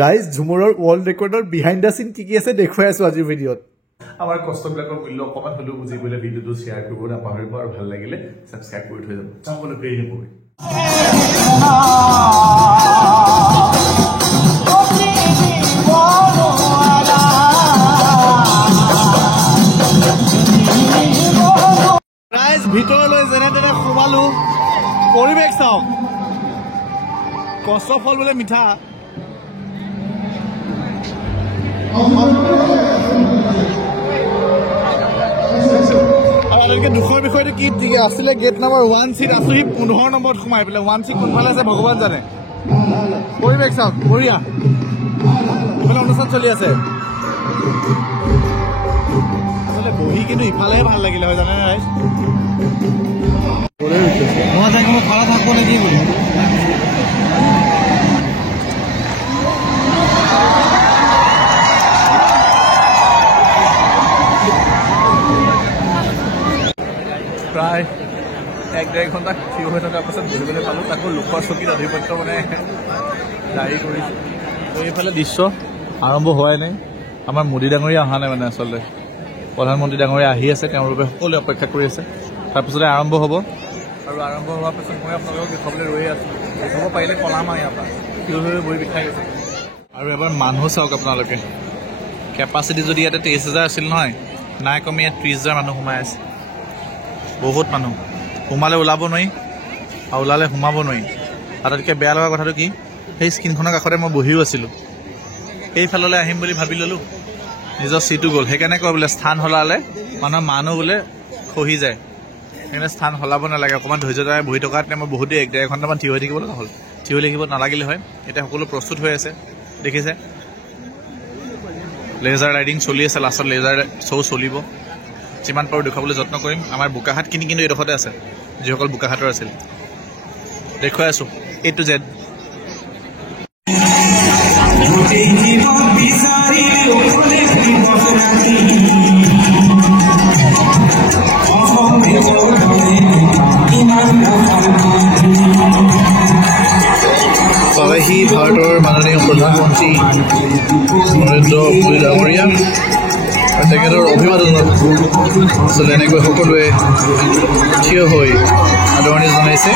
ৰাইজ ঝুমুৰৰ ৱৰ্ল্ড ৰেকৰ্ডৰ behind the চিন কি আছে দেখুৱাই আছো আজিৰ ভিডিঅ'ত। আমাৰ কষ্টবিলাকৰ মূল্য অকণমান হ'লেও বুজিবলৈ ভিডিঅ'টো শ্বেয়াৰ কৰিব নাপাহৰিব আৰু ভাল লাগিলে ছাবস্ক্ৰাইব কৰি থৈ যাব। চাবলৈ প্ৰেৰি নকৰিব। ৰাইজ ভিতৰলৈ যেনে তেনে সোমালো, পৰিৱেশ চাওক, কষ্ট ফল বোলে মিঠা। দুখৰ বিষয়টো কি আছিলে, গেট নম্বৰ 1 চিট আছোহি 15 নম্বৰত সোমাই পেলাই। 1 চিট কোনফালে আছে ভগৱান জানে। পৰিৱেশ চাওক বঢ়িয়া, ইফালে অনুষ্ঠান চলি আছে। আচলতে বহি কিন্তু ইফালেহে ভাল লাগিলে হয় জানে ৰাইজ। মই চাই মই খানা থাকবো নেকি বুলি প্ৰায় 1-1.5 ঘণ্টা থিয় হৈ থকাৰ পাছত বহিবলৈ পালোঁ। তাকো লোকৰ চকীত আধিপত্য মানে জাৰি কৰিছোঁ। এইফালে দৃশ্য আৰম্ভ হোৱাই নাই। আমাৰ মোদী ডাঙৰীয়া অহা নাই মানে আচলতে প্ৰধানমন্ত্ৰী ডাঙৰীয়া আহি আছে, তেওঁলোকে সকলোৱে অপেক্ষা কৰি আছে। তাৰপিছতে আৰম্ভ হ'ব আৰু আৰম্ভ হোৱাৰ পিছত মই আপোনালোকক দেখুৱাবলৈ ৰৈ আছোঁ। দেখুৱাব পাৰিলে পলাম আৰু ইয়াৰ পৰা, থিয় হৈ বহি বিষাই গৈছে। আৰু এবাৰ মানুহ চাওক আপোনালোকে, কেপাচিটি যদি ইয়াতে 23,000 আছিল নহয়, নাই কমি ইয়াত 30,000 মানুহ সোমাই আছে। বহুত মানুহ সোমালে ওলাব নোৱাৰি আৰু ওলালে সোমাব নোৱাৰি। আটাইতকৈ বেয়া লগা কথাটো কি, সেই স্ক্ৰীণখনৰ কাষতে মই বহিও আছিলোঁ। সেইফাললৈ আহিম বুলি ভাবি ল'লোঁ, নিজৰ ছিটো গ'ল। সেইকাৰণে কয় বোলে স্থান সলালে মানুহ বোলে খহি যায়। সেইকাৰণে স্থান সলাব নালাগে, অকণমান ধৈৰ্যতাৰে বহি থকাত মই বহুত দেৰি 1-1.5 ঘণ্টামান থিয় হৈ থাকিব লগা হ'ল। থিয় হৈ থাকিব নালাগিলে হয়। এতিয়া সকলো প্ৰস্তুত হৈ আছে, দেখিছে লেজাৰ ৰাইডিং চলি আছে। লাষ্টত লেজাৰ শ্ব' চলিব, যিমান পাৰোঁ দেখুৱাবলৈ যত্ন কৰিম। আমাৰ বোকাখাট কিন্তু এইডোখৰতে আছে, যিসকল বোকাখাটৰ আছিল। দেখুৱাই আছোঁ A to Z। পালেহি ভাৰতৰ মাননীয় প্ৰধানমন্ত্ৰী নৰেন্দ্ৰ মোদী ডাঙৰীয়া আৰু তেখেতৰ অভিবাদনত আচলতে এনেকৈ সকলোৱে থিয় হৈ আদৰণি জনাইছে।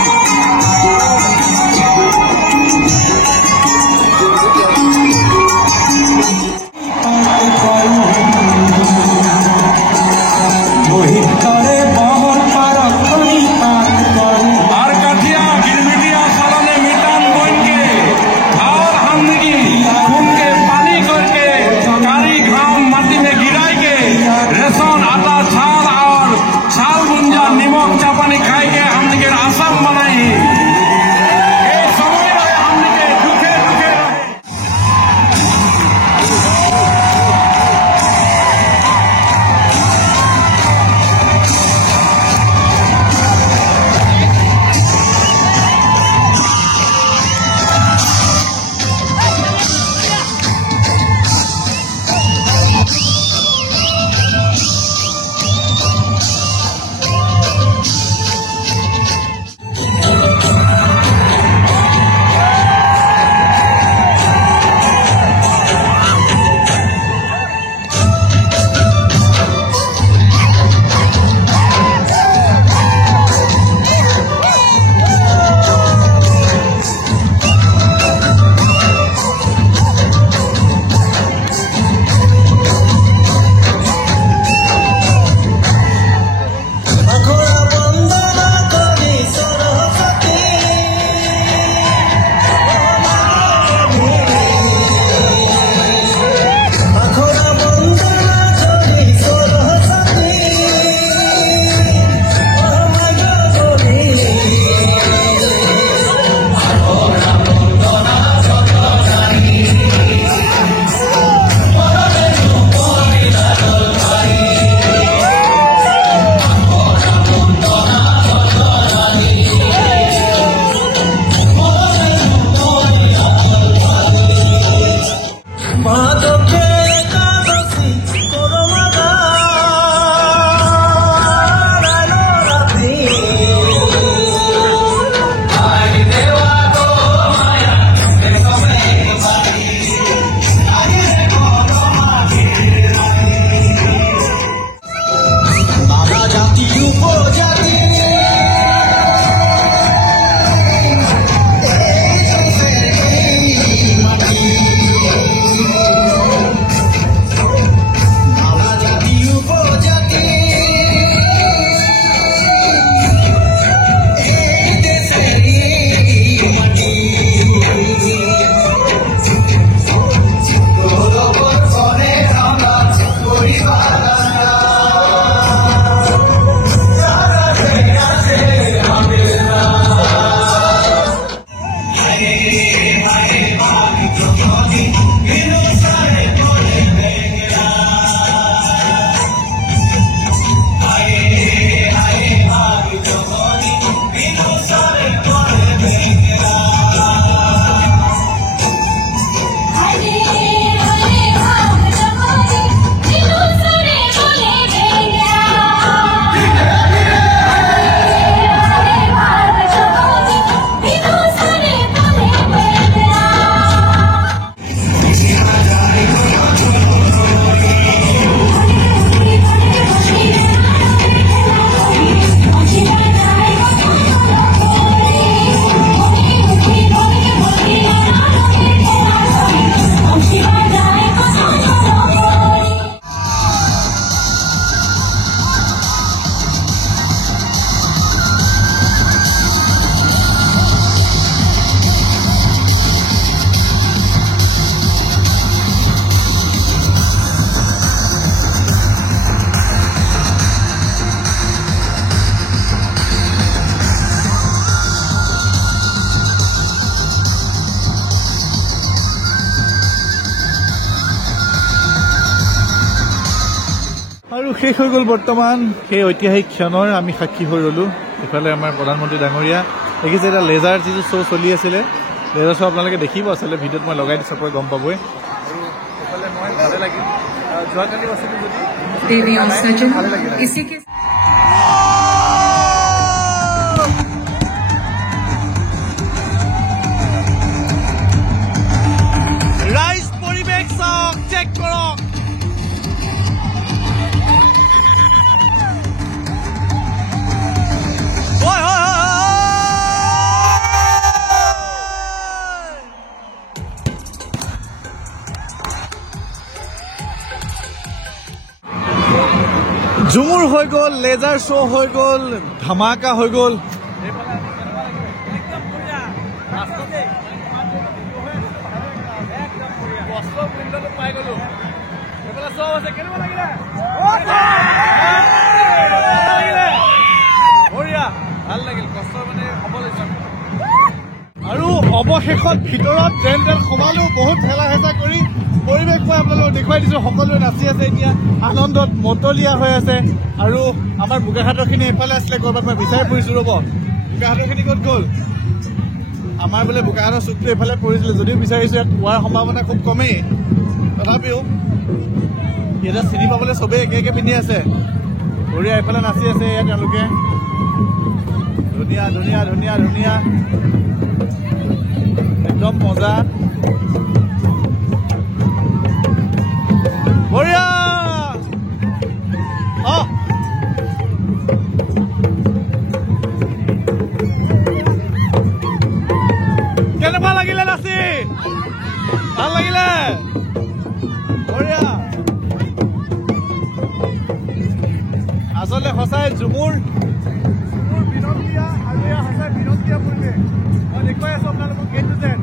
আৰু শেষ হৈ গ'ল বৰ্তমান সেই ঐতিহাসিক ক্ষণৰ আমি সাক্ষী হৈ ৰ'লো। ইফালে আমাৰ প্ৰধানমন্ত্ৰী ডাঙৰীয়া দেখিছে এটা লেজাৰ যিটো শ্ব' চলি আছিলে, লেজাৰ শ্ব' আপোনালোকে দেখিব আচলতে ভিডিঅ'ত মই লগাই দিছোঁ, গম পাবই। আৰু ইফালে মই ভালে লাগিল, যোৱাকালি আছিলোঁ যদি ৰাইজ পৰিৱেশ চাওক, চেক কৰক। ঝুমুৰ হৈ গ'ল, লেজাৰ শ্ব' হৈ গ'ল, ধামাকা হৈ গ'ল। ভাল লাগিল, কষ্ট মানে সফল হৈছে। আৰু অৱশেষত ভিতৰত ট্ৰেইন সোমালো, বহুত ঠেলা হেঁচা কৰি পৰিৱেশ মই আপোনালোকক দেখুৱাই দিছোঁ। সকলোৱে নাচি আছে এতিয়া, আনন্দত মতলীয়া হৈ আছে। আৰু আমাৰ বোকাখাটৰখিনি এইফালে আছিলে, ক'ৰবাত মই বিচাৰি ফুৰিছোঁ। ৰ'ব, বোকাখাটৰখিনি ক'ত গ'ল? আমাৰ বোলে বোকাখাটৰ চুকটো এইফালে পৰিছিলে, যদিও বিচাৰিছোঁ ইয়াত পোৱাৰ সম্ভাৱনা খুব কমেই। তথাপিও এতিয়া চিনি পাবলৈ চবেই একে একে পিন্ধি আছে। বঢ়িয়া, এইফালে নাচি আছে ইয়াত তেওঁলোকে। ধুনীয়া ধুনীয়া ধুনীয়া ধুনীয়া, একদম মজা, বঢ়িয়া। কেনেকুৱা লাগিলে নাচি? ভাল লাগিলে, বঢ়িয়া। আচলতে সঁচাই ঝুমুৰ বিনন্দীয়া, আৰু এয়া সঁচাই বিনন্দীয়া পৰিৱেশ। মই দেখুৱাই আছো আপোনালোকক সেইটো যেন,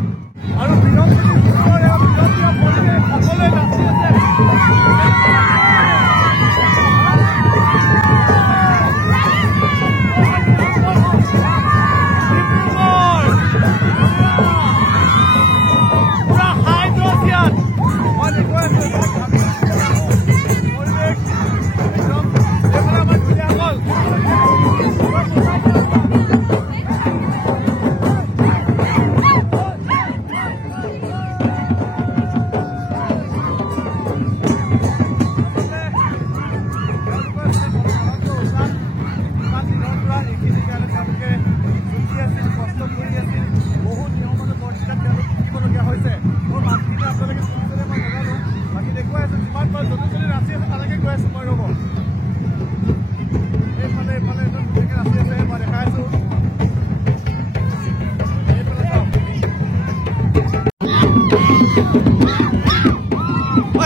আৰু বিনন্দীয়া পৰিৱেশ, সকলোৱে নাচি আছে। পুৰা হাই ড্ৰছ ইয়াত, মই দেখুৱাই আছো পৰিৱেশ একদম। এইফালে আমাৰ ধুনীয়াসকল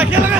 ekelege